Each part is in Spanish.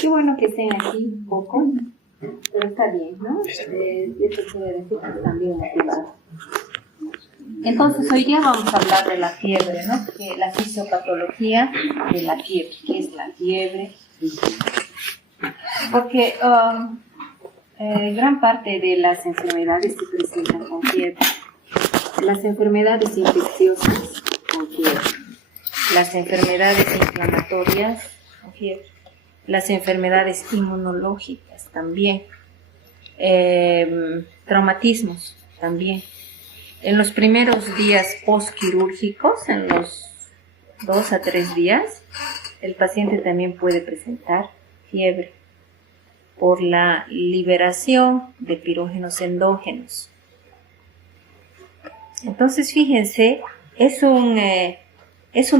Qué bueno que estén aquí un poco, pero está bien, ¿no? Esto quiere decir que están bien motivados. Entonces, hoy día vamos a hablar de la fiebre, ¿no? Que la fisiopatología de la fiebre. ¿Qué es la fiebre? Porque gran parte de las enfermedades se presentan con fiebre. Las enfermedades infecciosas con fiebre. Las enfermedades inflamatorias con fiebre. Las enfermedades inmunológicas también. Traumatismos también. En los primeros días postquirúrgicos, en los 2 a 3 días, el paciente también puede presentar fiebre por la liberación de pirógenos endógenos. Entonces, fíjense, es un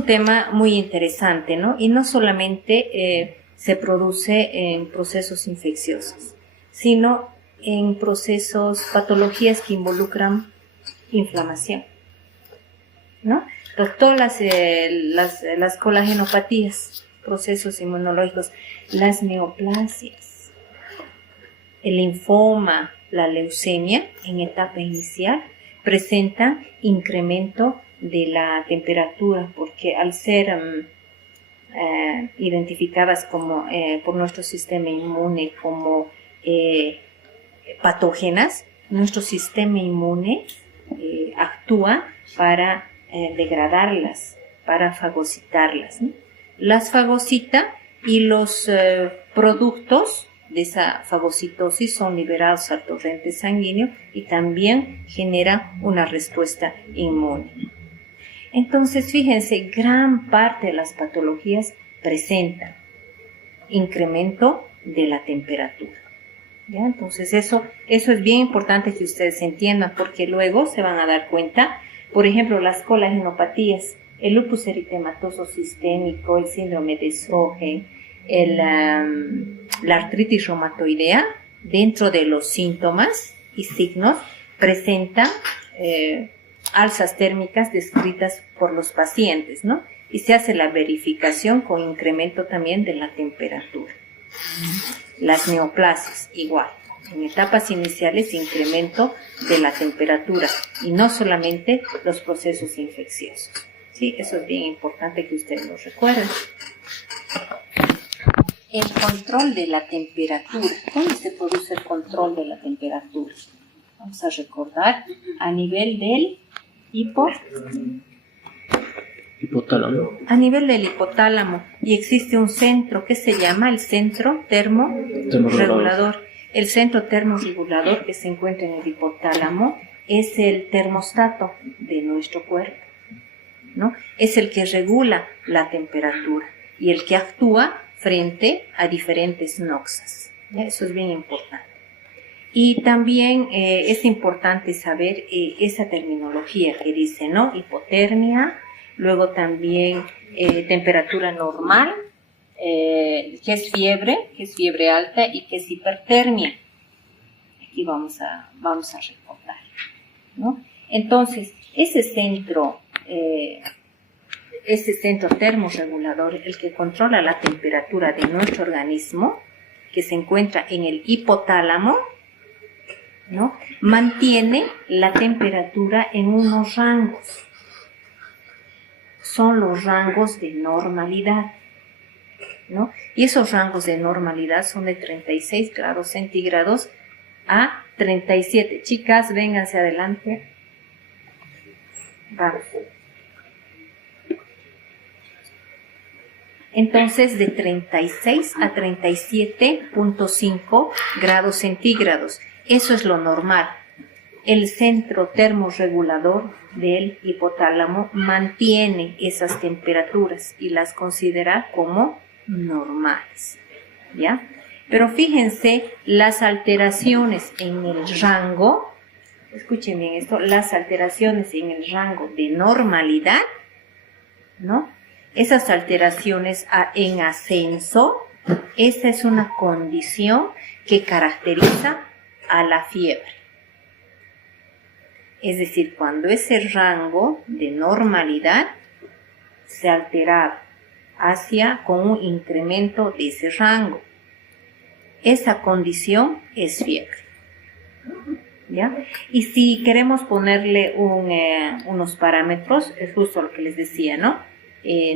tema muy interesante, ¿no? Y no solamente se produce en procesos infecciosos, sino en procesos, patologías que involucran inflamación, ¿no? Entonces, todas las colagenopatías, procesos inmunológicos, las neoplasias, el linfoma, la leucemia en etapa inicial presentan incremento de la temperatura porque al ser identificadas como por nuestro sistema inmune como patógenas, nuestro sistema inmune actúa para degradarlas, para fagocitarlas, ¿no? Las fagocita y los productos de esa fagocitosis son liberados al torrente sanguíneo y también genera una respuesta inmune. Entonces, fíjense, gran parte de las patologías presentan incremento de la temperatura. ¿Ya? Entonces, eso es bien importante que ustedes entiendan porque luego se van a dar cuenta, por ejemplo, las colagenopatías, el lupus eritematoso sistémico, el síndrome de Sjögren, la artritis reumatoidea, dentro de los síntomas y signos, presentan alzas térmicas descritas por los pacientes, ¿no? Y se hace la verificación con incremento también de la temperatura. Las neoplasias, igual. En etapas iniciales, incremento de la temperatura y no solamente los procesos infecciosos. Sí, eso es bien importante que ustedes lo recuerden. El control de la temperatura. ¿Dónde se produce el control de la temperatura? Vamos a recordar a nivel del hipotálamo. A nivel del hipotálamo. Y existe un centro que se llama el centro termorregulador. El centro termorregulador que se encuentra en el hipotálamo es el termostato de nuestro cuerpo, ¿no? Es el que regula la temperatura y el que actúa frente a diferentes noxas. Eso es bien importante. Y también es importante saber esa terminología que dice, ¿no? Hipotermia, luego también temperatura normal, que es fiebre alta y que es hipertermia. Aquí vamos a recordar, ¿no? Entonces, ese centro termorregulador, el que controla la temperatura de nuestro organismo, que se encuentra en el hipotálamo, ¿no? Mantiene la temperatura en unos rangos. Son los rangos de normalidad, ¿no? Y esos rangos de normalidad son de 36 grados centígrados a 37. Chicas, vénganse adelante. Vamos. Entonces, de 36 a 37.5 grados centígrados. Eso es lo normal. El centro termorregulador del hipotálamo mantiene esas temperaturas y las considera como normales, ¿ya? Pero fíjense las alteraciones en el rango, escuchen bien esto, las alteraciones en el rango de normalidad, ¿no? Esas alteraciones en ascenso, esa es una condición que caracteriza a la fiebre. Es decir, cuando ese rango de normalidad se altera con un incremento de ese rango. Esa condición es fiebre. ¿Ya? Y si queremos ponerle unos parámetros, es justo lo que les decía, ¿no?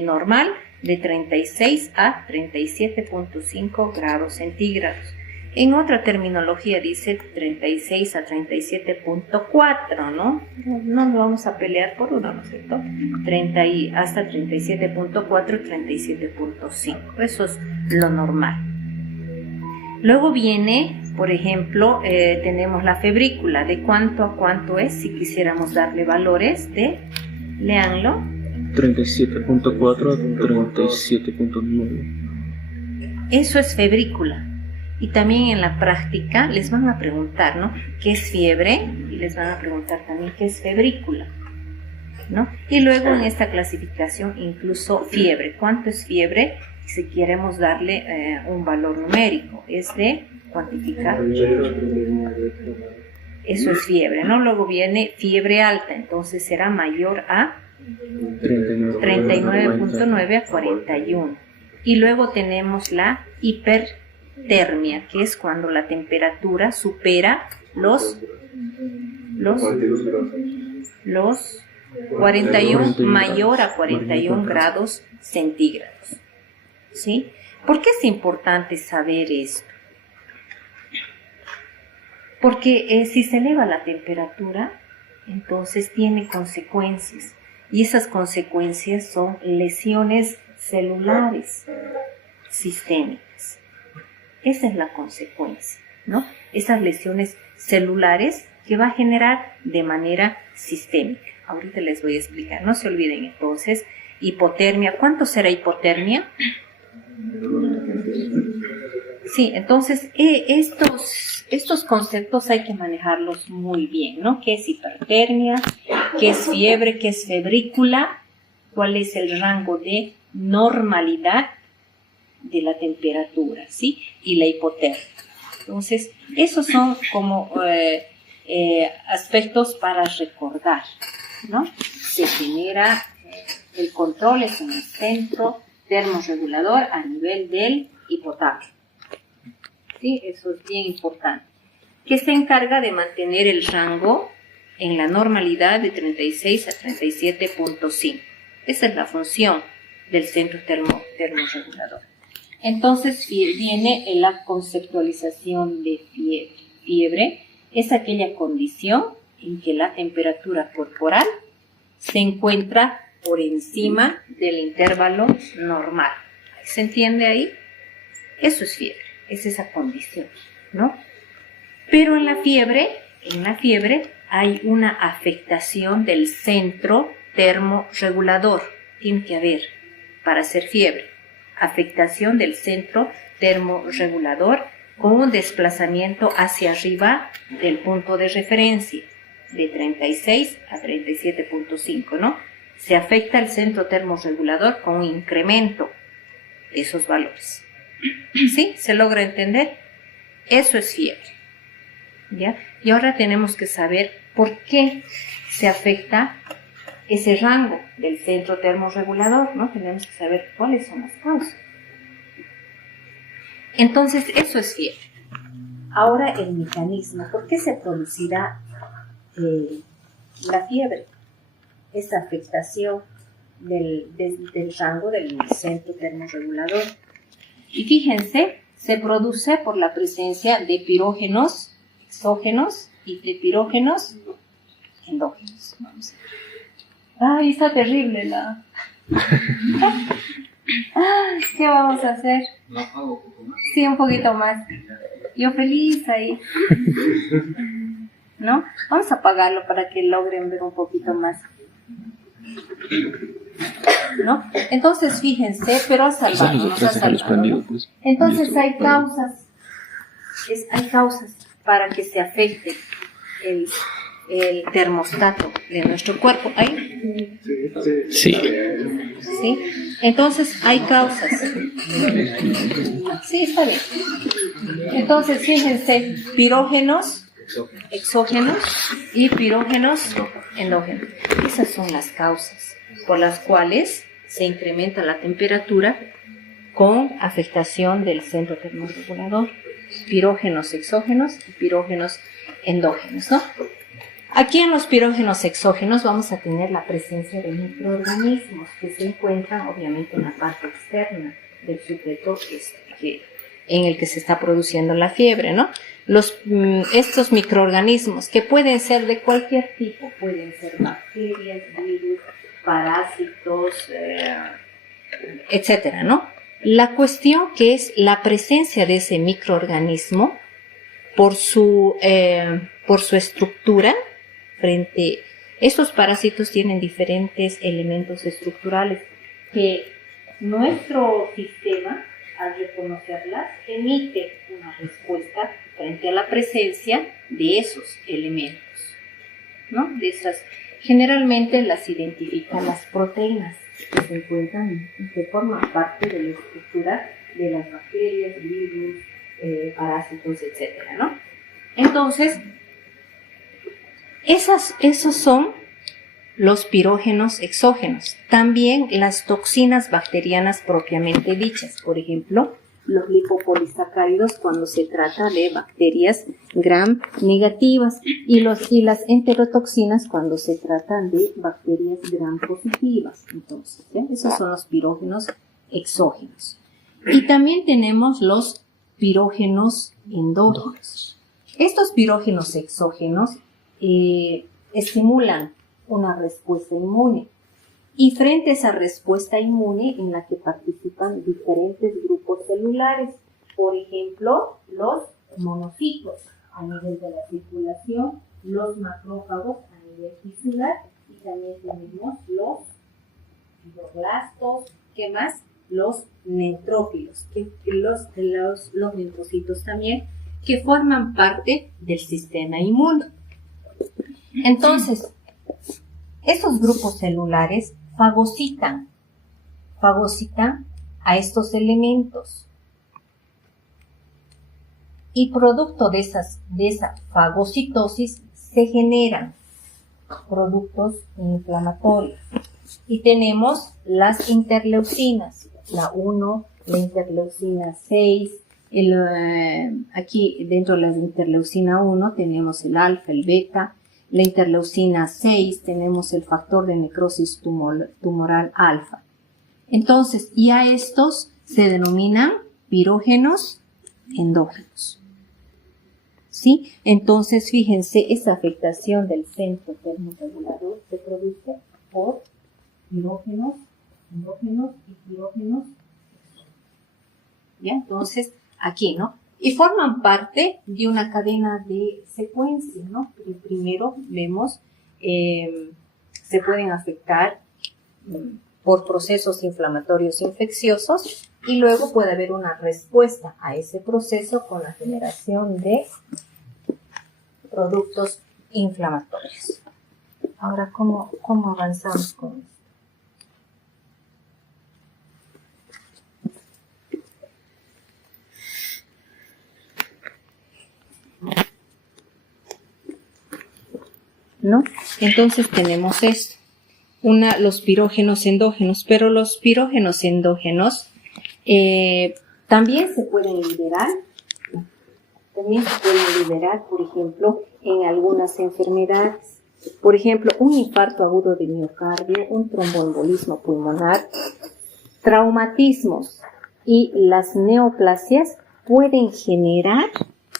Normal, de 36 a 37.5 grados centígrados. En otra terminología dice 36 a 37.4, ¿no? No nos vamos a pelear por uno, ¿no es cierto? Hasta 37.4, 37.5. Eso es lo normal. Luego viene, por ejemplo, tenemos la febrícula. ¿De cuánto a cuánto es? Si quisiéramos darle valores léanlo. 37.4 a 37.9. Eso es febrícula. Y también en la práctica les van a preguntar, ¿no? ¿Qué es fiebre? Y les van a preguntar también qué es febrícula, ¿no? Y luego en esta clasificación incluso fiebre. ¿Cuánto es fiebre? Si queremos darle un valor numérico, es de cuantificar. Eso es fiebre, ¿no? Luego viene fiebre alta, entonces será mayor a 39.9 a 41. Y luego tenemos la hipertermia, que es cuando la temperatura supera los 41, mayor a 41 grados centígrados. ¿Sí? ¿Por qué es importante saber esto? Porque si se eleva la temperatura, entonces tiene consecuencias. Y esas consecuencias son lesiones celulares sistémicas. Esa es la consecuencia, ¿no? Esas lesiones celulares que va a generar de manera sistémica. Ahorita les voy a explicar. No se olviden entonces, hipotermia. ¿Cuánto será hipotermia? Sí, entonces estos conceptos hay que manejarlos muy bien, ¿no? ¿Qué es hipertermia? ¿Qué es fiebre? ¿Qué es febrícula? ¿Cuál es el rango de normalidad de la temperatura? ¿Sí? Y la hipotermia. Entonces, esos son como aspectos para recordar, ¿no? Se genera el control, es un centro termorregulador a nivel del hipotálamo. ¿Sí? Eso es bien importante. Que se encarga de mantener el rango en la normalidad de 36 a 37.5. Esa es la función del centro termorregulador. Entonces viene la conceptualización de fiebre. Fiebre es aquella condición en que la temperatura corporal se encuentra por encima del intervalo normal. ¿Se entiende ahí? Eso es fiebre, es esa condición, ¿no? Pero en la fiebre hay una afectación del centro termorregulador. Tiene que haber, para hacer fiebre, afectación del centro termorregulador con un desplazamiento hacia arriba del punto de referencia, de 36 a 37.5, ¿no? Se afecta el centro termorregulador con un incremento de esos valores. ¿Sí? ¿Se logra entender? Eso es fiebre. ¿Ya? Y ahora tenemos que saber por qué se afecta ese rango del centro termorregulador, ¿no? Tenemos que saber cuáles son las causas. Entonces, eso es fiebre. Ahora el mecanismo. ¿Por qué se producirá la fiebre? Esa afectación del rango del centro termorregulador. Y fíjense, se produce por la presencia de pirógenos exógenos y de pirógenos endógenos. Vamos a ver. Ay, está terrible la... ¿Qué vamos a hacer? Sí, un poquito más. Yo feliz ahí. ¿No? Vamos a apagarlo para que logren ver un poquito más. ¿No? Entonces, fíjense, pero ha salvado, nos ha salvado, ¿no? Entonces hay causas para que se afecte el termostato de nuestro cuerpo. ¿Ahí? Sí. ¿Sí? Entonces hay causas. Sí, está bien. Entonces, fíjense, pirógenos exógenos y pirógenos endógenos. Esas son las causas por las cuales se incrementa la temperatura con afectación del centro termorregulador, pirógenos exógenos y pirógenos endógenos, ¿no? Aquí en los pirógenos exógenos vamos a tener la presencia de microorganismos que se encuentran obviamente en la parte externa del sujeto en el que se está produciendo la fiebre, ¿no? Estos microorganismos, que pueden ser de cualquier tipo, pueden ser bacterias, virus, parásitos, etcétera, ¿no? La cuestión que es la presencia de ese microorganismo por su estructura frente. Estos parásitos tienen diferentes elementos estructurales que nuestro sistema, al reconocerlas, emite una respuesta frente a la presencia de esos elementos, ¿no? Generalmente las identifican las proteínas que se encuentran y que forman parte de la estructura de las bacterias, virus, parásitos, etcétera, ¿no? Entonces, esos son los pirógenos exógenos. También las toxinas bacterianas propiamente dichas, por ejemplo, los lipopolisacáridos cuando se trata de bacterias gram negativas y las enterotoxinas cuando se tratan de bacterias gram positivas. Entonces, esos son los pirógenos exógenos. Y también tenemos los pirógenos endógenos. Estos pirógenos exógenos estimulan una respuesta inmune. Y frente a esa respuesta inmune en la que participan diferentes grupos celulares, por ejemplo, los monocitos a nivel de la circulación, los macrófagos a nivel tisular y también tenemos los fibroblastos, ¿qué más? Los neutrófilos, los linfocitos también, que forman parte del sistema inmune. Entonces, esos grupos celulares fagocitan a estos elementos y producto de esa fagocitosis se generan productos inflamatorios y tenemos las interleucinas, la 1, la interleucina 6, aquí dentro de la interleucina 1 tenemos el alfa, el beta. La interleucina 6 tenemos el factor de necrosis tumoral alfa. Entonces, y a estos se denominan pirógenos endógenos. ¿Sí? Entonces, fíjense, esa afectación del centro termorregulador se produce por pirógenos endógenos y pirógenos exógenos. ¿Ya? Entonces, aquí, ¿no? Y forman parte de una cadena de secuencia, ¿no? Primero vemos, se pueden afectar por procesos inflamatorios infecciosos y luego puede haber una respuesta a ese proceso con la generación de productos inflamatorios. Ahora, ¿cómo avanzamos con esto? ¿No? Entonces tenemos esto, los pirógenos endógenos, pero los pirógenos endógenos también se pueden liberar, por ejemplo, en algunas enfermedades. Por ejemplo, un infarto agudo de miocardio, un tromboembolismo pulmonar, traumatismos y las neoplasias pueden generar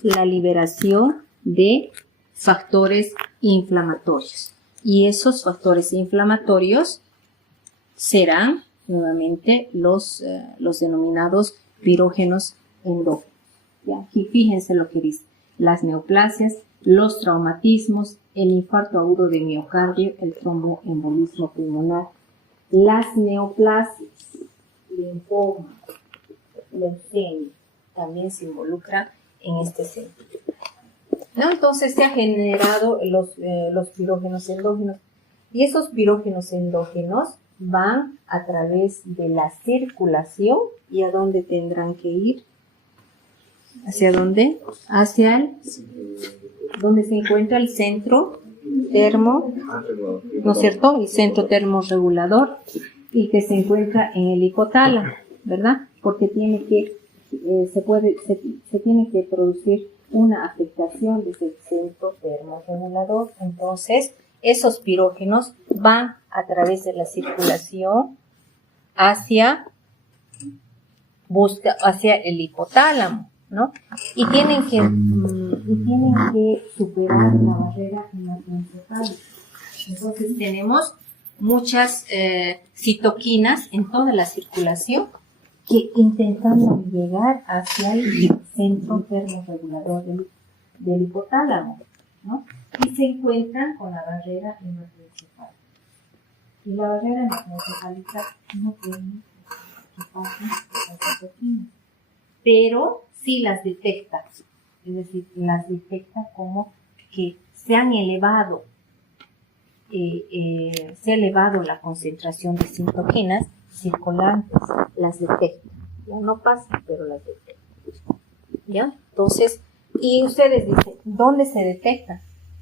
la liberación de factores inflamatorios. Y esos factores inflamatorios serán nuevamente los denominados pirógenos endógenos. ¿Ya? Aquí fíjense lo que dice: las neoplasias, los traumatismos, el infarto agudo de miocardio, el tromboembolismo pulmonar, las neoplasias, linfoma, leucemia, también se involucra en este sentido. ¿No? Entonces se han generado los pirógenos endógenos y esos pirógenos endógenos van a través de la circulación. ¿Y a dónde tendrán que ir? ¿Hacia dónde? Hacia donde se encuentra el centro termo, ¿no es cierto? El centro termorregulador. y que se encuentra en el hipotálamo, ¿verdad? Porque tiene que, se tiene que producir una afectación desde el centro termorregulador. Entonces, esos pirógenos van a través de la circulación hacia el hipotálamo, ¿no? Y tienen que superar la barrera hematoencefálica. Entonces tenemos muchas citoquinas en toda la circulación que intentan llegar hacia el centro termorregulador del hipotálamo, ¿no? Y se encuentran con la barrera hematoencefálica. Y la barrera hematoencefálica no permite que pasen las citoquinas, pero sí las detecta, es decir, las detecta como que se ha elevado la concentración de citoquinas circulantes, las detecta. Ya no pasa, pero las detecta. ¿Ya? Entonces, y ustedes dicen, ¿dónde se detectan?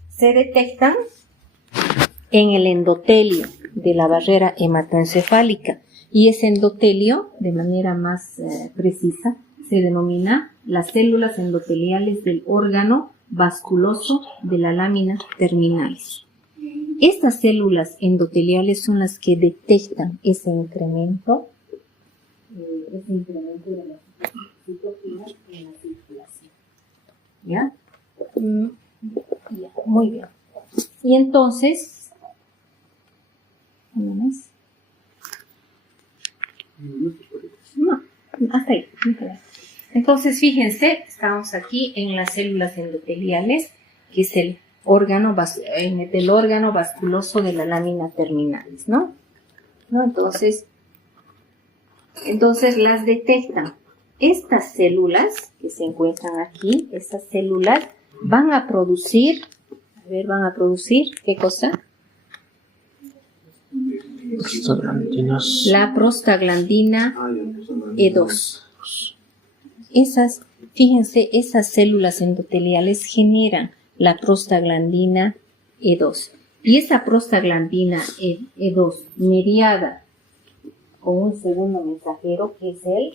Se detectan en el endotelio de la barrera hematoencefálica. Y ese endotelio, de manera más precisa, se denomina las células endoteliales del órgano vasculoso de la lámina terminalis. Estas células endoteliales son las que detectan ese incremento de las citoquinas en la circulación. ¿Ya? Ya, muy bien. Y entonces, ¿una más? No, hasta ahí. Entonces, fíjense, estamos aquí en las células endoteliales, que es el órgano vasculoso de la lámina terminalis, ¿no? Entonces las detectan. Estas células que se encuentran aquí, estas células van a producir, ¿qué cosa? La prostaglandina E2. Fíjense, esas células endoteliales generan la prostaglandina E2. Y esa prostaglandina E2, mediada con un segundo mensajero, que es el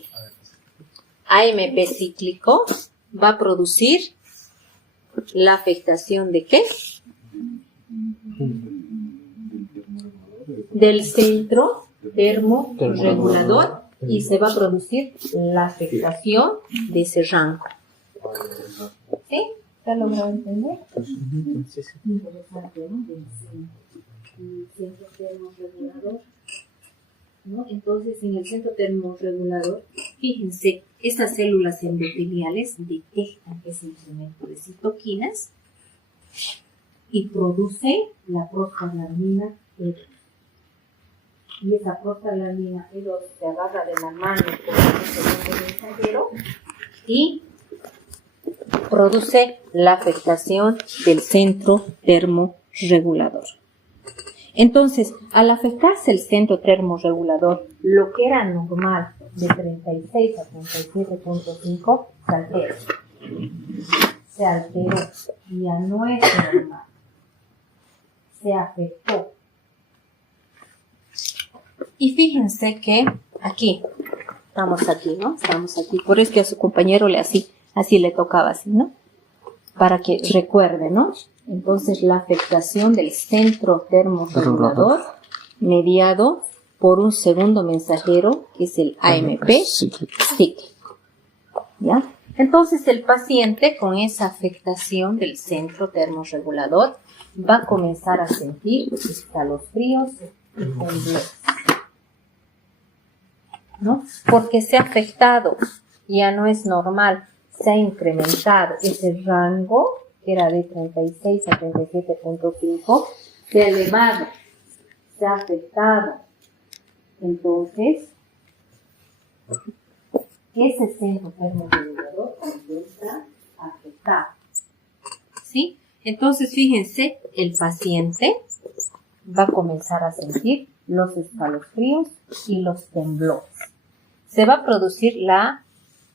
AMP cíclico, va a producir la afectación ¿de qué? Del centro termorregulador, y se va a producir la afectación de ese rango. ¿Sí? ¿Se ha logrado entender? Sí. Interesante, ¿no? Del centro termorregulador, ¿no? Entonces, en el centro termorregulador, fíjense, estas células endoteliales detectan ese incremento de citoquinas y producen la prostaglandina E2. Y esa prostaglandina E2 se agarra de la mano con el segundo mensajero y produce la afectación del centro termorregulador. Entonces, al afectarse el centro termorregulador, lo que era normal de 36 a 37.5 se alteró, ya no es normal, se afectó. Y fíjense que aquí, estamos aquí, por eso que a su compañero así le tocaba así, ¿no? Para que recuerde, ¿no? Entonces, la afectación del centro termorregulador mediado por un segundo mensajero, que es el AMP cíclico. ¿Ya? Entonces, el paciente con esa afectación del centro termorregulador va a comenzar a sentir escalofríos y temblores, ¿no? Porque se ha afectado, ya no es normal, se ha incrementado ese rango, que era de 36 a 37.5, se ha elevado, se ha afectado. Entonces, ese centro termorregulador está afectado. ¿Sí? Entonces, fíjense, el paciente va a comenzar a sentir los escalofríos y los temblores. Se va a producir la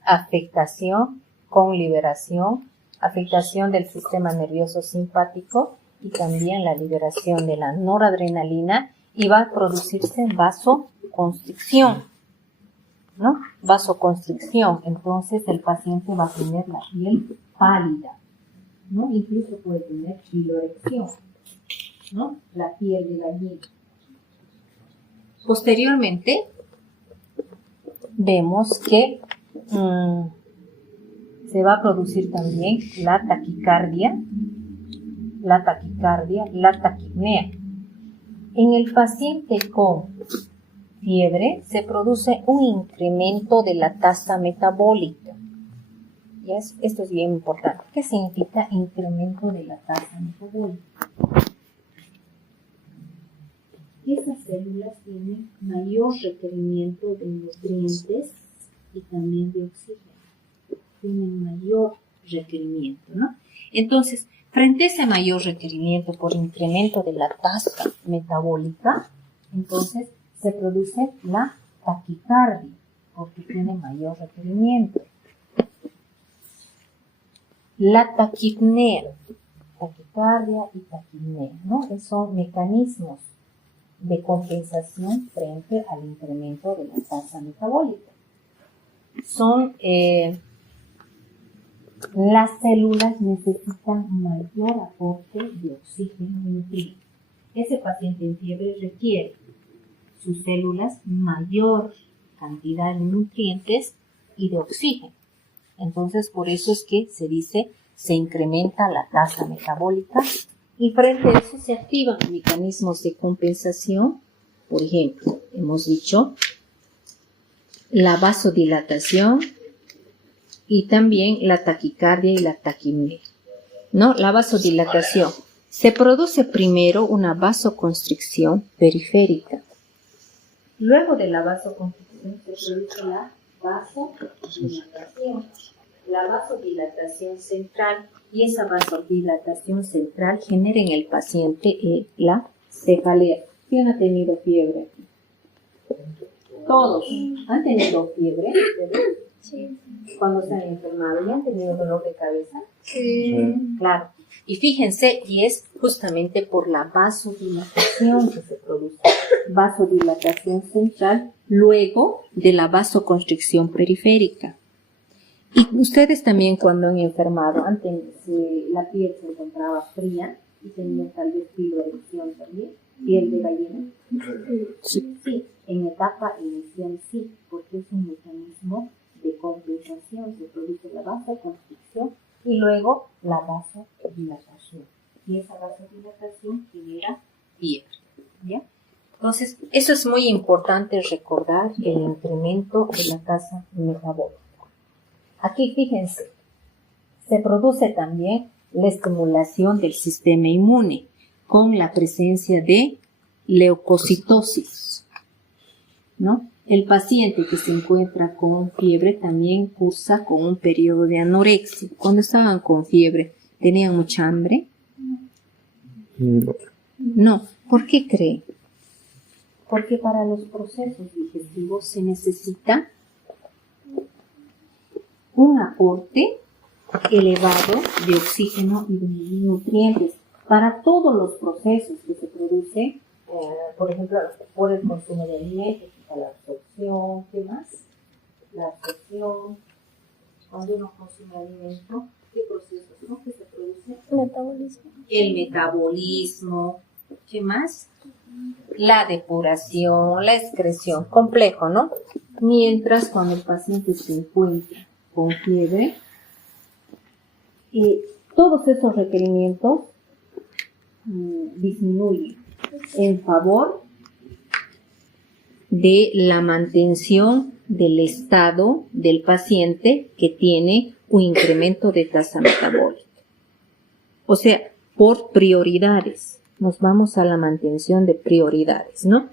afectación con liberación, afectación del sistema nervioso simpático y también la liberación de la noradrenalina, y va a producirse vasoconstricción, ¿no? Vasoconstricción. Entonces el paciente va a tener la piel pálida, ¿no? Incluso puede tener piloerección, ¿no? La piel de gallina. Posteriormente, vemos que se va a producir también la taquicardia, la taquipnea. En el paciente con fiebre se produce un incremento de la tasa metabólica. Esto es bien importante. ¿Qué significa incremento de la tasa metabólica? Esas células tienen mayor requerimiento de nutrientes y también de oxígeno. Tienen mayor requerimiento, ¿no? Entonces, frente a ese mayor requerimiento por incremento de la tasa metabólica, entonces se produce la taquicardia, porque tiene mayor requerimiento. La taquipnea, taquicardia y taquipnea, ¿no? Son mecanismos de compensación frente al incremento de la tasa metabólica. Son las células necesitan mayor aporte de oxígeno y nutrientes. Ese paciente en fiebre requiere sus células mayor cantidad de nutrientes y de oxígeno. Entonces, por eso es que se dice, se incrementa la tasa metabólica y frente a eso se activan mecanismos de compensación. Por ejemplo, hemos dicho la vasodilatación y también la taquicardia y la taquipnea, ¿no? La vasodilatación. Se produce primero una vasoconstricción periférica. Luego de la vasoconstricción se produce la vasodilatación. La vasodilatación central, y esa vasodilatación central genera en el paciente la cefalea. ¿Quién ha tenido fiebre aquí? Todos han tenido fiebre. Sí. Cuando se han enfermado, ¿y han tenido dolor de cabeza? Sí. Claro. Y fíjense, y es justamente por la vasodilatación que se produce. Vasodilatación central, luego de la vasoconstricción periférica. Y ustedes también cuando han enfermado, antes la piel se encontraba fría y tenían tal vez piloerección también, piel de gallina. Sí. Sí, en etapa inicial sí, porque es un mecanismo de compensación, se produce la vasoconstricción y luego la vasodilatación. Y esa vasodilatación genera fiebre, ¿ya? Entonces, eso es muy importante recordar, el incremento de la tasa metabólica. Aquí, fíjense, se produce también la estimulación del sistema inmune con la presencia de leucocitosis, ¿no? El paciente que se encuentra con fiebre también cursa con un periodo de anorexia. Cuando estaban con fiebre, ¿tenían mucha hambre? No. ¿Por qué creen? Porque para los procesos digestivos se necesita un aporte elevado de oxígeno y de nutrientes para todos los procesos que se producen, por ejemplo, por el consumo de alimentos, la absorción, ¿qué más? La absorción, cuando uno consume alimento, ¿qué procesos son que se producen? Metabolismo. El metabolismo, ¿qué más? La depuración, la excreción, complejo, ¿no? Mientras cuando el paciente se encuentra con fiebre, todos esos requerimientos disminuyen en favor de la mantención del estado del paciente que tiene un incremento de tasa metabólica. O sea, por prioridades, nos vamos a la mantención de prioridades, ¿no?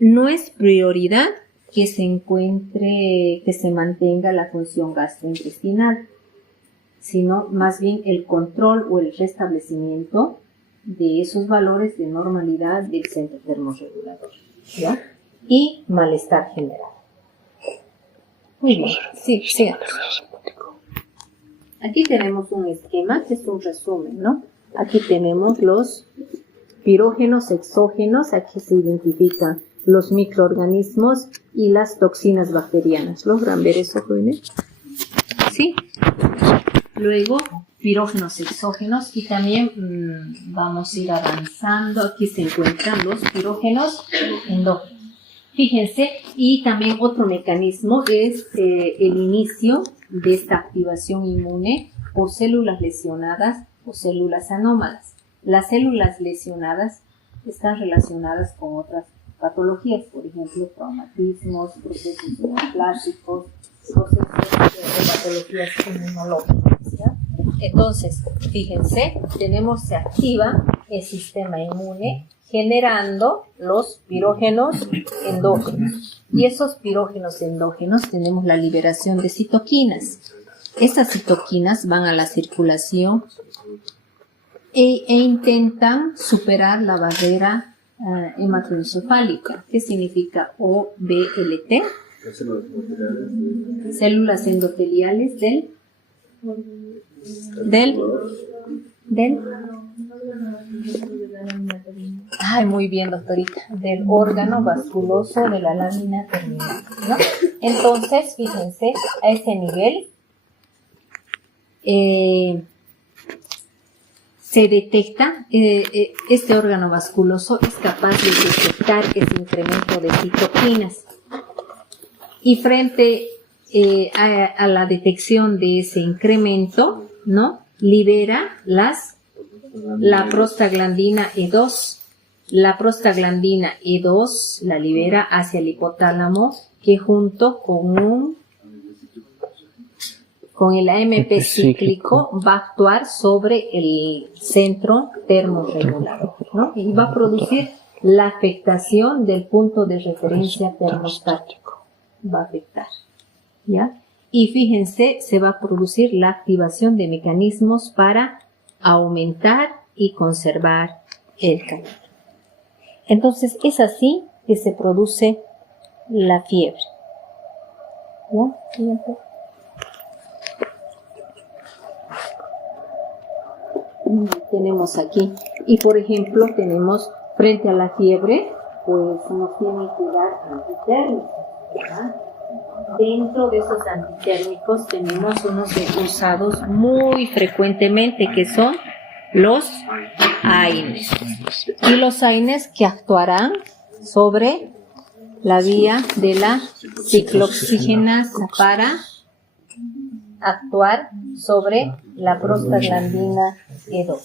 No es prioridad que se mantenga la función gastrointestinal, sino más bien el control o el restablecimiento de esos valores de normalidad del centro termorregulador, ¿ya? Y malestar general. Muy bien, sí. Aquí tenemos un esquema que es un resumen, ¿no? Aquí tenemos los pirógenos, exógenos, aquí se identifican los microorganismos y las toxinas bacterianas. ¿Logran ver eso, jóvenes? Sí. Luego, pirógenos exógenos, y también vamos a ir avanzando. Aquí se encuentran los pirógenos endógenos. Fíjense, y también otro mecanismo es el inicio de esta activación inmune por células lesionadas o células anómalas. Las células lesionadas están relacionadas con otras patologías, por ejemplo, traumatismos, procesos neoplásicos, procesos de patologías inmunológicas, ¿ya? Entonces, fíjense, se activa el sistema inmune generando los pirógenos endógenos. Y esos pirógenos endógenos tenemos la liberación de citoquinas. Estas citoquinas van a la circulación e intentan superar la barrera hematoencefálica. ¿Qué significa OBLT? Células endoteliales del ay, muy bien, doctorita, del órgano vasculoso de la lámina terminal, ¿no? Entonces, fíjense, a ese nivel se detecta, este órgano vasculoso es capaz de detectar ese incremento de citoquinas. Y frente a la detección de ese incremento, ¿no? Libera la prostaglandina E2. La prostaglandina E2 la libera hacia el hipotálamo, que junto con el AMP cíclico va a actuar sobre el centro termorregulador, ¿no? Y va a producir la afectación del punto de referencia termostático. Va a afectar, ¿ya? Y fíjense, se va a producir la activación de mecanismos para aumentar y conservar el calor. Entonces, es así que se produce la fiebre. ¿Ya? Siguiente. Tenemos aquí, y por ejemplo, tenemos frente a la fiebre, pues nos tienen que dar antitérmicos, ¿verdad? Dentro de esos antitérmicos tenemos unos usados muy frecuentemente, que son los AINES. Y los AINES que actuarán sobre la vía de la ciclooxigenasa para actuar sobre la prostaglandina E2.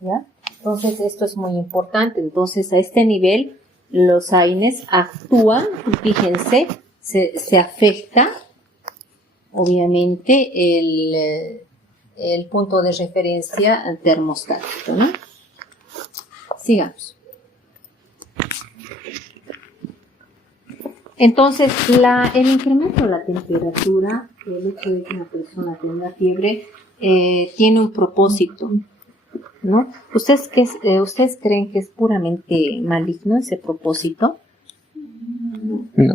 ¿Ya? Entonces esto es muy importante. Entonces a este nivel los AINES actúan, fíjense, se afecta obviamente el punto de referencia termostático, ¿no? Sigamos. Entonces, el incremento de la temperatura, el hecho de que una persona tenga fiebre, tiene un propósito, ¿no? ¿Ustedes creen que es puramente maligno ese propósito?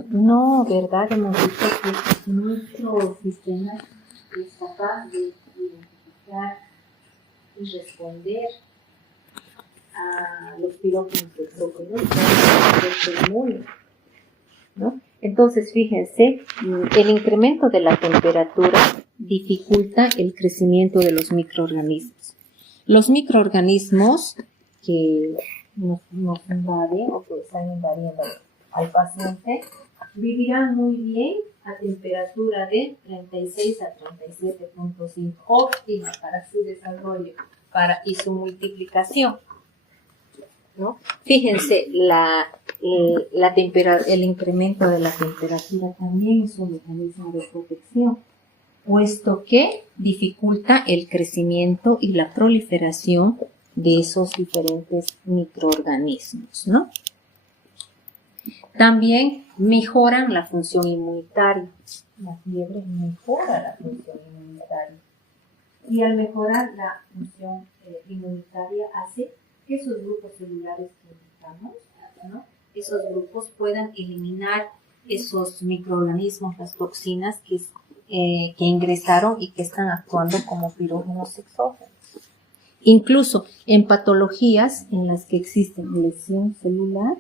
No, ¿verdad? Hemos visto que nuestro sistema es capaz de identificar y responder a los pirógenos exógenos del inmune, ¿no? Entonces, fíjense, el incremento de la temperatura dificulta el crecimiento de los microorganismos. Los microorganismos que nos invaden o que están invadiendo al paciente vivirán muy bien a temperatura de 36 a 37.5, óptima para su desarrollo y su multiplicación, ¿no? Fíjense, el incremento de la temperatura también es un mecanismo de protección, puesto que dificulta el crecimiento y la proliferación de esos diferentes microorganismos, ¿no? También mejoran la función inmunitaria. La fiebre mejora la función inmunitaria. Y al mejorar la función inmunitaria hace que esos grupos celulares que indicamos, ¿no? Esos grupos puedan eliminar esos microorganismos, las toxinas que ingresaron y que están actuando como pirógenos exógenos. Incluso en patologías en las que existen lesión celular,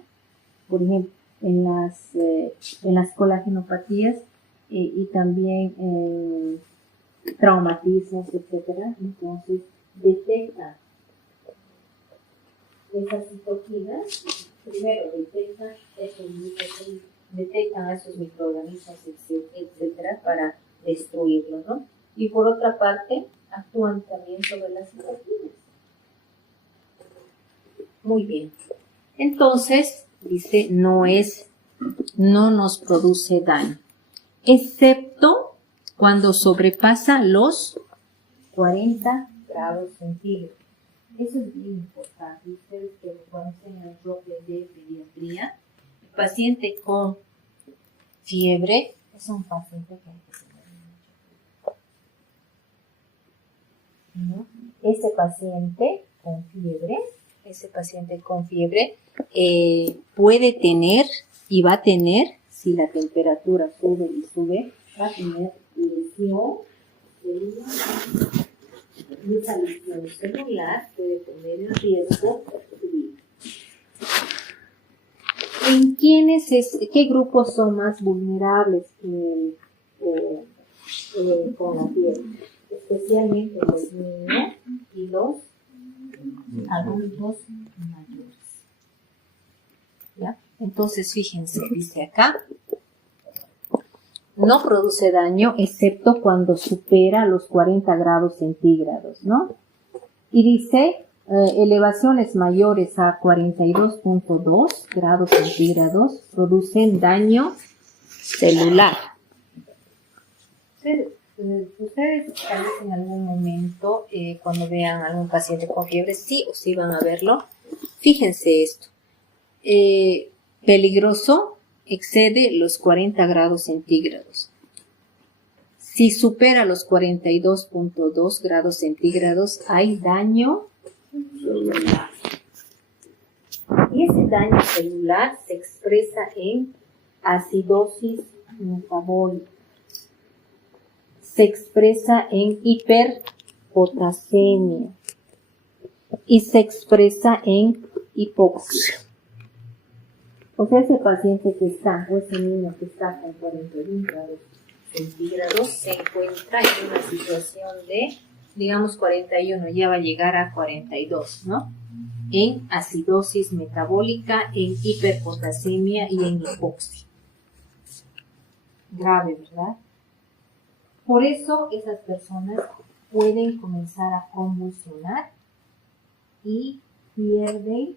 por ejemplo, en las colagenopatías y también traumatismos, etcétera, entonces detectan esas citoquinas, primero detectan a esos microorganismos, etcétera, para destruirlos, ¿no? Y por otra parte, actúan también sobre las citoquinas. Muy bien. Entonces, dice, no nos produce daño, excepto cuando sobrepasa los 40 grados centígrados. Eso es bien importante. Ustedes que conocen el enfoque de pediatría, el paciente con fiebre es un paciente que hay que tener mucho cuidado. Ese paciente con fiebre puede tener y va a tener, si la temperatura sube, va a tener lesión celular. Y esa lesión celular puede poner en riesgo su vida. ¿Qué grupos son más vulnerables con la fiebre? Especialmente los niños y los adultos mayores. ¿Ya? Entonces, fíjense, dice acá, no produce daño excepto cuando supera los 40 grados centígrados, ¿no? Y dice, elevaciones mayores a 42.2 grados centígrados producen daño celular. Ustedes tal vez en algún momento, cuando vean a algún paciente con fiebre, sí o sí van a verlo. Fíjense esto. Peligroso, excede los 40 grados centígrados. Si supera los 42.2 grados centígrados, hay daño celular. Y ese daño celular se expresa en acidosis metabólica. Se expresa en hiperpotasemia. Y se expresa en hipoxia. O sea, ese paciente o ese niño que está con 41 grados centígrados se encuentra en una situación de, digamos, 41, ya va a llegar a 42, ¿no? En acidosis metabólica, en hiperpotasemia y en hipoxia. Grave, ¿verdad? Por eso esas personas pueden comenzar a convulsionar y pierden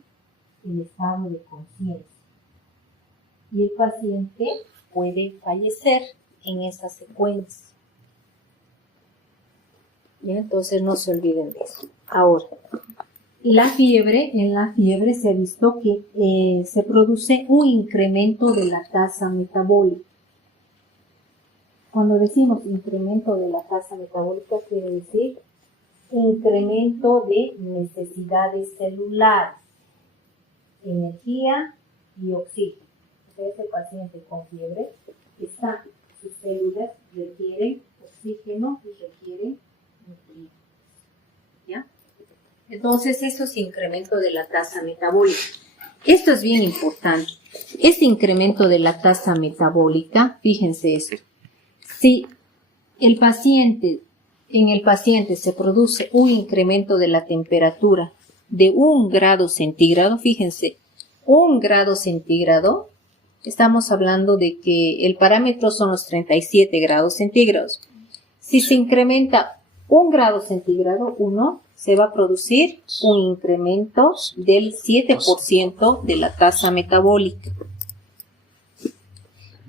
el estado de conciencia. Y el paciente puede fallecer en esa secuencia. ¿Ya? Entonces no se olviden de eso. Ahora, en la fiebre se ha visto que se produce un incremento de la tasa metabólica. Cuando decimos incremento de la tasa metabólica, quiere decir incremento de necesidades celulares, energía y oxígeno. Ese paciente con fiebre sus células requieren oxígeno y requieren nutrientes. ¿Ya? Entonces, eso es incremento de la tasa metabólica. Esto es bien importante. Este incremento de la tasa metabólica, fíjense esto. Si en el paciente se produce un incremento de la temperatura de 1 grado centígrado, fíjense, 1 grado centígrado, estamos hablando de que el parámetro son los 37 grados centígrados. Si se incrementa 1 grado centígrado, se va a producir un incremento del 7% de la tasa metabólica.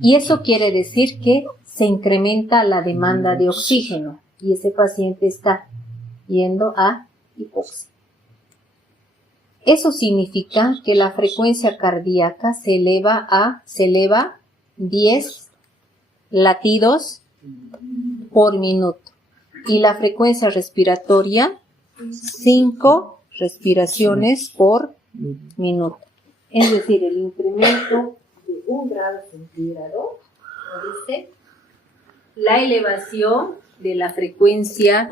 Y eso quiere decir que se incrementa la demanda de oxígeno y ese paciente está yendo a hipoxia. Eso significa que la frecuencia cardíaca se eleva 10 latidos por minuto y la frecuencia respiratoria 5 respiraciones por minuto. Es decir, el incremento de 1 grado centígrado produce la elevación de la frecuencia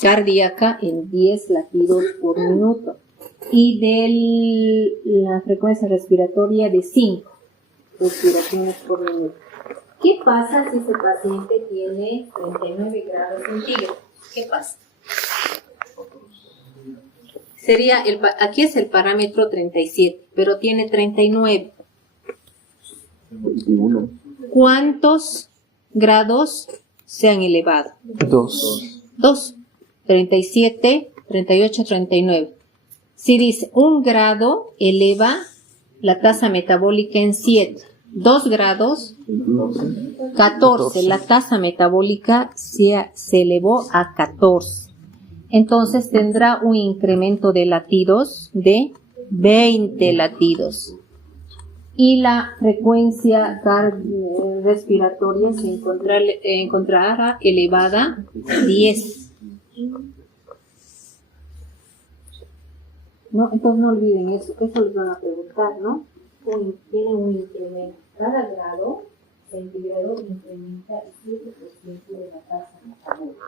cardíaca en 10 latidos por minuto y la frecuencia respiratoria de 5 respiraciones por minuto. ¿Qué pasa si ese paciente tiene 39 grados centígrados? ¿Qué pasa? Sería aquí es el parámetro 37, pero tiene 39. 21. ¿Cuántos grados se han elevado? 2. 37, 38, 39. Si dice 1 grado eleva la tasa metabólica en 7. 2 grados, 14. La tasa metabólica se elevó a 14. Entonces tendrá un incremento de latidos de 20 latidos. Y la frecuencia respiratoria se encontrará elevada 10. ¿No? Entonces no olviden eso les van a preguntar, ¿no? Tiene un incremento. Cada grado centígrado incrementa el 7% de la tasa metabólica,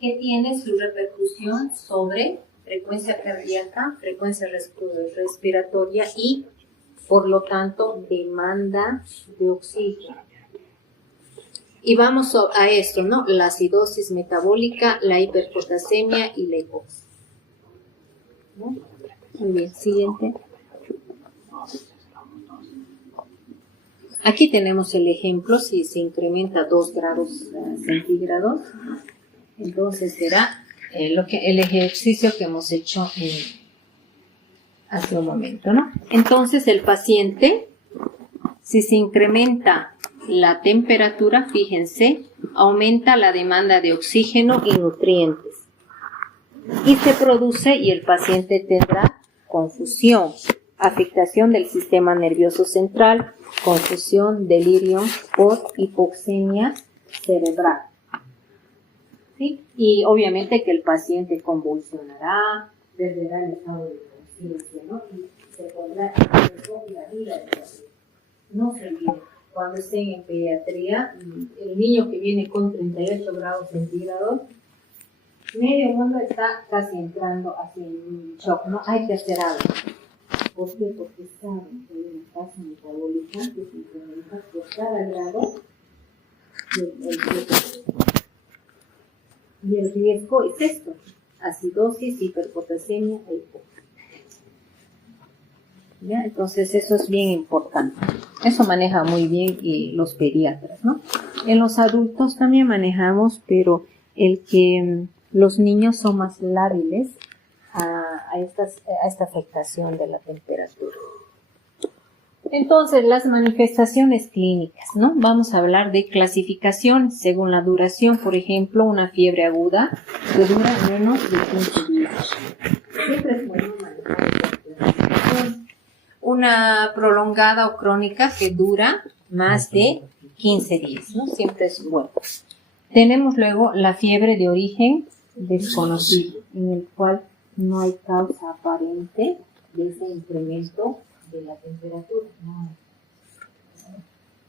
que tiene su repercusión sobre frecuencia cardíaca, frecuencia respiratoria y, por lo tanto, demanda de oxígeno. Y vamos a esto, ¿no? La acidosis metabólica, la hiperpotasemia y la hipoxia. ¿No? Muy bien, siguiente. Aquí tenemos el ejemplo, si se incrementa 2 grados centígrados, entonces será el ejercicio que hemos hecho hace un momento, ¿no? Entonces el paciente, si se incrementa la temperatura, fíjense, aumenta la demanda de oxígeno y nutrientes. Y se produce, y el paciente tendrá confusión, afectación del sistema nervioso central, confusión, delirio por hipoxemia cerebral. ¿Sí? Y obviamente que el paciente convulsionará, perderá el estado de conciencia, ¿no? Y se pondrá en riesgo la vida del paciente. No se olviden, cuando estén en pediatría, el niño que viene con 38 grados centígrados, medio mundo está casi entrando hacia un shock, ¿no? Hay que hacer algo. ¿Por qué? Porque saben que hay una tasa metabólica que se incrementa por cada grado y el riesgo es esto: acidosis, hiperpotasemia e hipoxia. ¿Ya? Entonces eso es bien importante. Eso maneja muy bien los pediatras, ¿no? En los adultos también manejamos, pero los niños son más lábiles a esta afectación de la temperatura. Entonces, las manifestaciones clínicas, ¿no? Vamos a hablar de clasificación según la duración. Por ejemplo, una fiebre aguda que dura menos de 15 días. Siempre es bueno manejar esta clasificación. Una prolongada o crónica que dura más de 15 días, ¿no? Siempre es bueno. Tenemos luego la fiebre de origen desconocido, en el cual no hay causa aparente de ese incremento de la temperatura.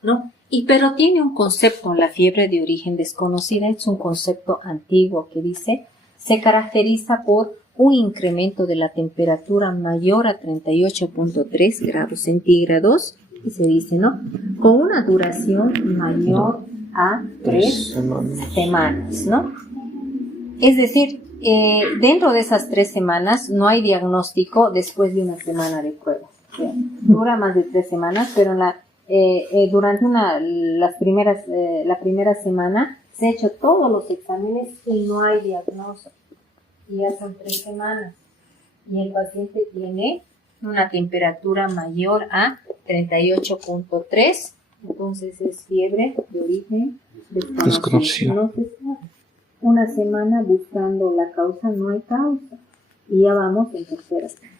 ¿No? Pero tiene un concepto, la fiebre de origen desconocida, es un concepto antiguo que dice, se caracteriza por un incremento de la temperatura mayor a 38.3 grados centígrados, y se dice, ¿no? Con una duración mayor a 3 semanas, ¿no? Es decir, dentro de esas 3 semanas no hay diagnóstico después de una semana de prueba. Dura más de 3 semanas, pero durante la primera semana se han hecho todos los exámenes y no hay diagnóstico. Y ya son 3 semanas. Y el paciente tiene una temperatura mayor a 38.3, entonces es fiebre de origen desconocido. No se sabe. Una semana buscando la causa, no hay causa. Y ya vamos en tercera semana.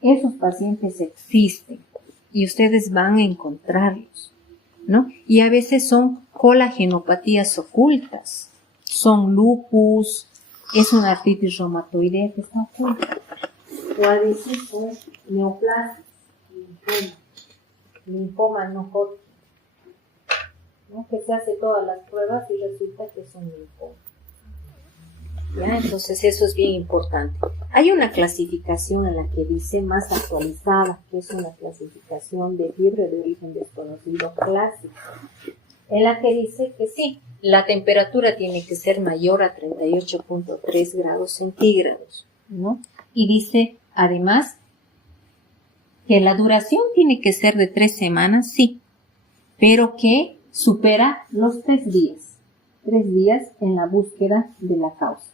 Esos pacientes existen y ustedes van a encontrarlos, ¿no? Y a veces son colagenopatías ocultas, son lupus, es una artritis reumatoidea que está oculta, o a veces son neoplasias, linfoma no Hodgkin, ¿no? Que se hace todas las pruebas y resulta que es un linfoma. ¿Ya? Entonces eso es bien importante. Hay una clasificación en la que dice más actualizada, que es una clasificación de fiebre de origen desconocido clásica, en la que dice que sí, la temperatura tiene que ser mayor a 38.3 grados centígrados, ¿no? Y dice además que la duración tiene que ser de 3 semanas, sí, pero que supera los 3 días. 3 días en la búsqueda de la causa.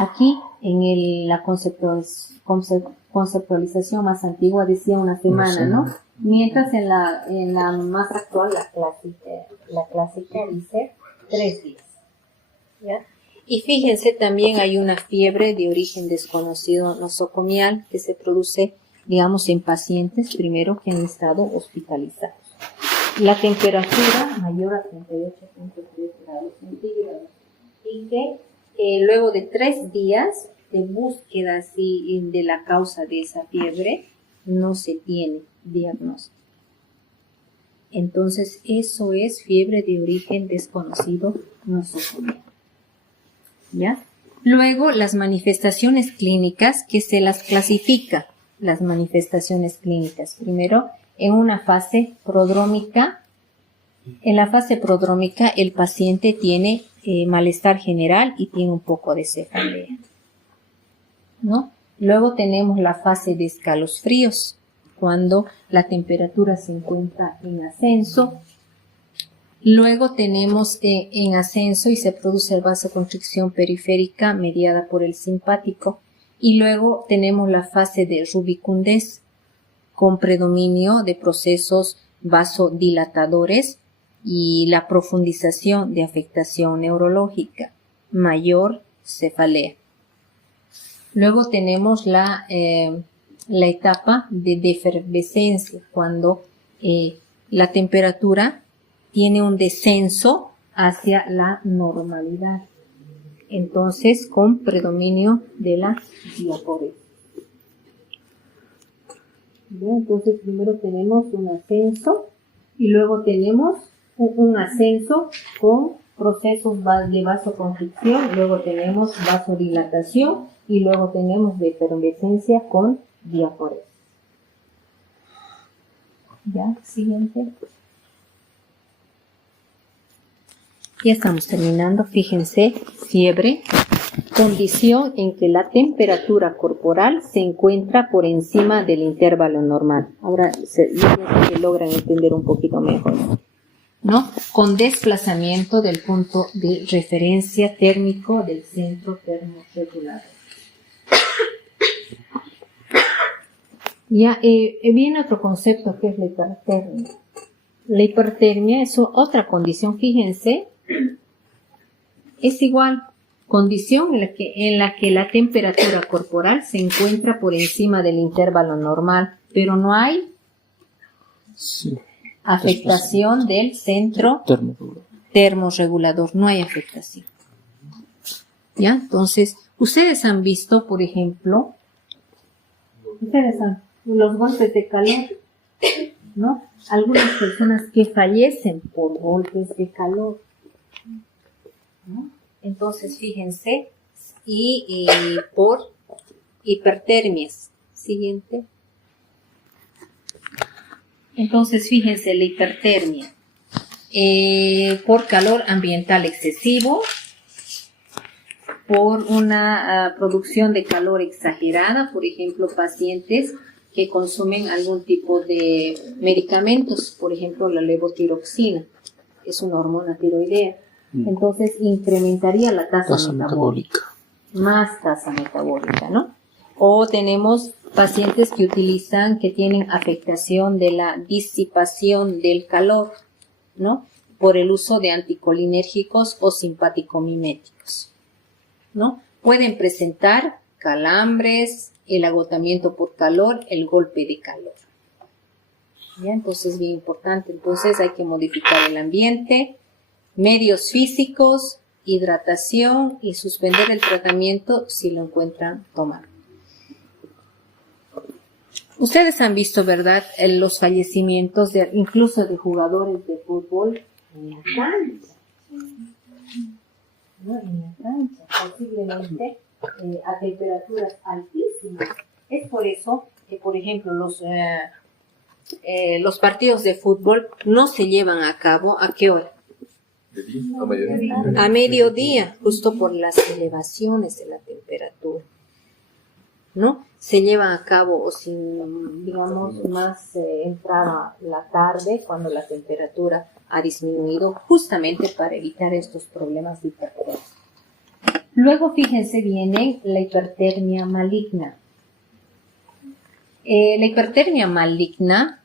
Aquí, en la conceptualización más antigua decía una semana, ¿no? Mientras en la más actual, la clásica dice 3 días. ¿Ya? Y fíjense, también hay una fiebre de origen desconocido nosocomial que se produce, digamos, en pacientes primero que han estado hospitalizados. La temperatura mayor a 38.3 grados centígrados y que luego de 3 días de búsqueda así, de la causa de esa fiebre no se tiene diagnóstico. Entonces eso es fiebre de origen desconocido nosocomial. ¿Ya? Luego las manifestaciones clínicas que se las clasifica, las manifestaciones clínicas primero en una fase prodrómica. En la fase prodrómica el paciente tiene malestar general y tiene un poco de cefalea, ¿no? Luego tenemos la fase de escalofríos, cuando la temperatura se encuentra en ascenso. Luego tenemos en ascenso y se produce el vasoconstricción periférica mediada por el simpático. Y luego tenemos la fase de rubicundez, con predominio de procesos vasodilatadores y la profundización de afectación neurológica, mayor cefalea. Luego tenemos la etapa de defervescencia, cuando la temperatura tiene un descenso hacia la normalidad, entonces con predominio de la diaporesa. Bien, entonces primero tenemos un ascenso y luego tenemos un ascenso con procesos de vasoconstricción, luego tenemos vasodilatación y luego tenemos defervescencia con diaporesa. Ya, siguiente. Ya estamos terminando, fíjense, fiebre, condición en que la temperatura corporal se encuentra por encima del intervalo normal. Ahora se logran entender un poquito mejor, ¿no? Con desplazamiento del punto de referencia térmico del centro termorregulador. Ya viene otro concepto que es la hipertermia. La hipertermia es otra condición, fíjense, es igual, condición en la que la temperatura corporal se encuentra por encima del intervalo normal, pero no hay afectación del centro termorregulador, no hay afectación. ¿Ya? Entonces, ustedes han visto, por ejemplo, los golpes de calor, ¿no? Algunas personas que fallecen por golpes de calor, ¿no? Entonces, fíjense, y por hipertermias. Siguiente. Entonces, fíjense, la hipertermia por calor ambiental excesivo, por una producción de calor exagerada, por ejemplo, pacientes que consumen algún tipo de medicamentos, por ejemplo, la levotiroxina, que es una hormona tiroidea. Entonces, incrementaría la tasa metabólica. Más tasa metabólica, ¿no? O tenemos pacientes que tienen afectación de la disipación del calor, ¿no? Por el uso de anticolinérgicos o simpático-miméticos, ¿no? Pueden presentar calambres, el agotamiento por calor, el golpe de calor. ¿Ya? Entonces, bien importante. Entonces, hay que modificar el ambiente, medios físicos, hidratación y suspender el tratamiento si lo encuentran tomando. Ustedes han visto, ¿verdad?, los fallecimientos incluso de jugadores de fútbol en la cancha, ¿no? En la cancha, posiblemente a temperaturas altísimas. Es por eso que, por ejemplo, los partidos de fútbol no se llevan a cabo ¿a qué hora? A mediodía, justo por las elevaciones de la temperatura, ¿no? Se llevan a cabo, o si, digamos, más entrada la tarde, cuando la temperatura ha disminuido, justamente para evitar estos problemas de hipertermia. Luego, fíjense, viene la hipertermia maligna. La hipertermia maligna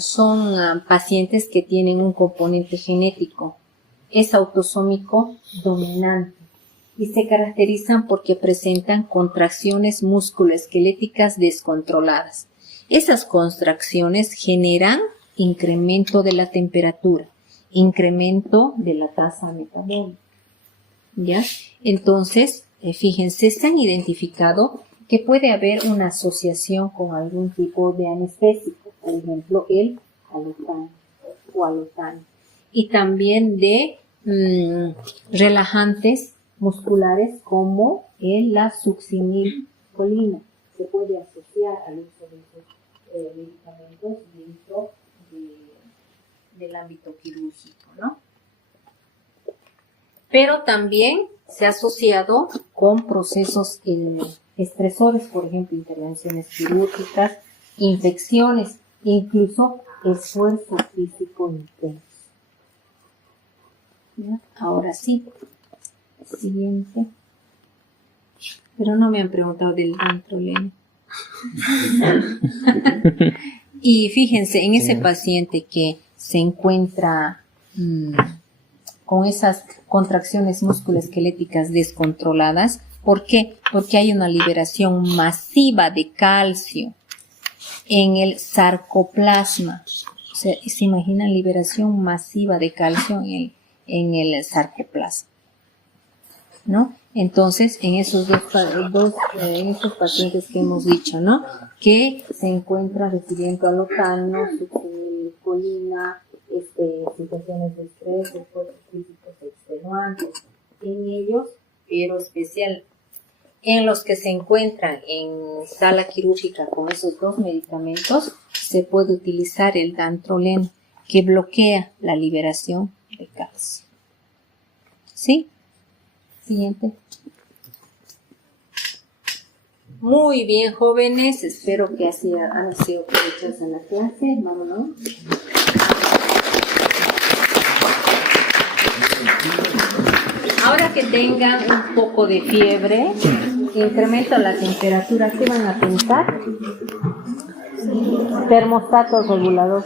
son pacientes que tienen un componente genético, es autosómico dominante y se caracterizan porque presentan contracciones musculoesqueléticas descontroladas. Esas contracciones generan incremento de la temperatura, incremento de la tasa metabólica. ¿Ya? Entonces, fíjense, se han identificado que puede haber una asociación con algún tipo de anestésico, por ejemplo, el alotano o alotano, y también de relajantes musculares como la succinilcolina. Se puede asociar al uso de esos medicamentos dentro del ámbito quirúrgico, ¿no? Pero también se ha asociado con procesos estresores, por ejemplo, intervenciones quirúrgicas, infecciones, incluso esfuerzo físico intenso. ¿Ya? Ahora sí, siguiente. Pero no me han preguntado del dantroleno. Y fíjense, en ese paciente que se encuentra con esas contracciones musculoesqueléticas descontroladas, ¿por qué? Porque hay una liberación masiva de calcio en el sarcoplasma. O sea, ¿se imaginan liberación masiva de calcio en el sarcoplasma? ¿No? Entonces, en esos en estos pacientes que hemos dicho, ¿no? Que se encuentra recibiendo alotano, succinilcolina, situaciones de estrés, esfuerzos físicos extenuantes, en ellos, pero especial en los que se encuentran en sala quirúrgica con esos dos medicamentos, se puede utilizar el dantroleno, que bloquea la liberación de calcio. ¿Sí? Siguiente. Muy bien, jóvenes, espero que han sido provechosas en la clase, ¿no? Ahora que tengan un poco de fiebre, incrementa la temperatura, ¿qué van a pensar? Termostato regulador.